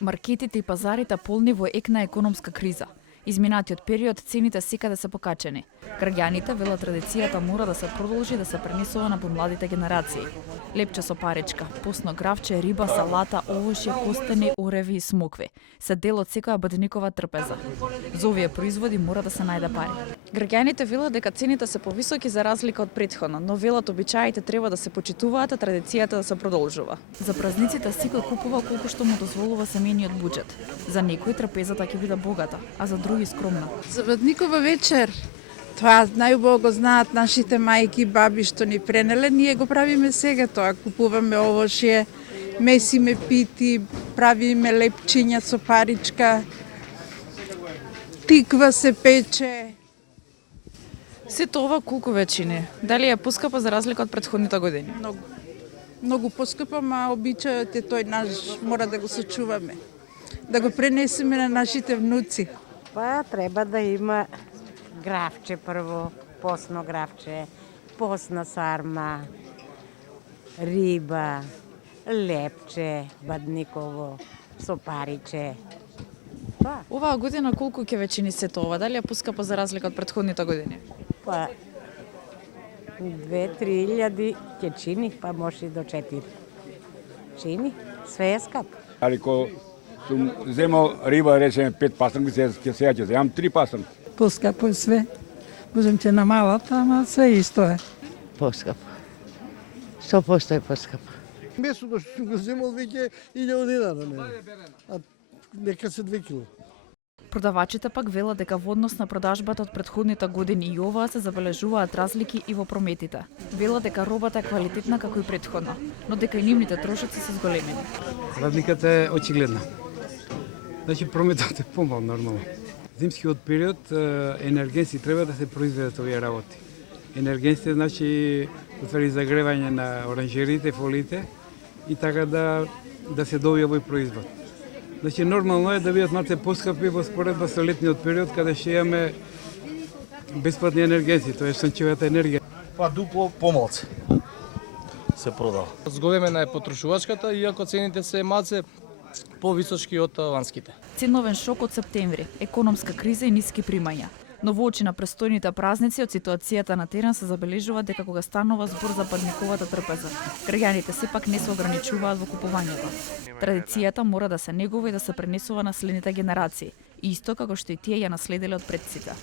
Маркетите и пазарите полни во ек на економска криза. Изминатиот период цените секаде се покачени. Граѓаните велат традицијата мора да се продолжи да се пренесува на помладите генерации. Лепче со паречка, постно гравче, риба, салата, овошје, костени, уреви и смокви. Се дел од секоја бадникова трпеза. За овие производи мора да се најде пари. Граѓаните велат дека цените се повисоки за разлика од претходно, но велат обичаите треба да се почитуваат, а традицијата да се продолжува. За празниците секој купува колку што му дозволува семејниот буџет. За некои трапезата ќе биде богата, а за други скромна. За Бадникова вечер, тоа најубаво го знаат нашите мајки и баби што ни пренеле, ние го правиме сега тоа, купуваме овошје, месиме пити, правиме лепчиња со паричка, тиква се пече. Сето ова колку вечини? Дали е поскапа за разлика од претходните години? Многу. Многу поскапа, ма обичајот е тој наш, мора да го сочуваме. Да го пренесеме на нашите внуци. Па треба да има гравче прво, постно гравче, постна сарма, риба, лепче, бадниково, со париче. Па, Оваа година колку ќе вечини сето ова? Дали е поскапа за разлика од претходните години? па 2-3 илјади ќе чини, па може и до 4. Чини, све е скапо. Ако сум земал риба, речеме 5 пастрнки, сега ќе земам 3 пастрнки. Поскапо е све. Можем ќе намалат, ама све исто е. Поскапо. 100% е поскапо. Месото што го земал веќе 1000 динара, а нека се 2 кило. Продавачите пак велат дека во однос на продажбата од претходните години и оваа се забележуваат разлики и во прометите. Велат дека робата е квалитетна како и претходно, но дека и нивните трошоци се зголемени. Разликата е очигледна. Значи прометот е помал нормално. Зимскиот период енергенси треба да се произведат овие работи. Енергенси значи уствари загревање на оранжериите, фолиите и така да се добие овој производ. Значи нормално е да бидат малце поскапи во споредба со летниот период каде ќе имаме бесплатни енергенси, тоа е сончевата енергија. Па дупло помалце се продава. Зголемена е потрошувачката, иако цените се малце повисочки од ланските. Ценовен шок од септември, економска криза и ниски примања. Но во очи на престојните празници од ситуацијата на терен се забележува дека кога станува збор за бадниковата трпеза, граѓаните сепак не се ограничуваат во купувањето. Традицијата мора да се негува и да се пренесува на следните генерации, исто како што и тие ја наследиле од предците.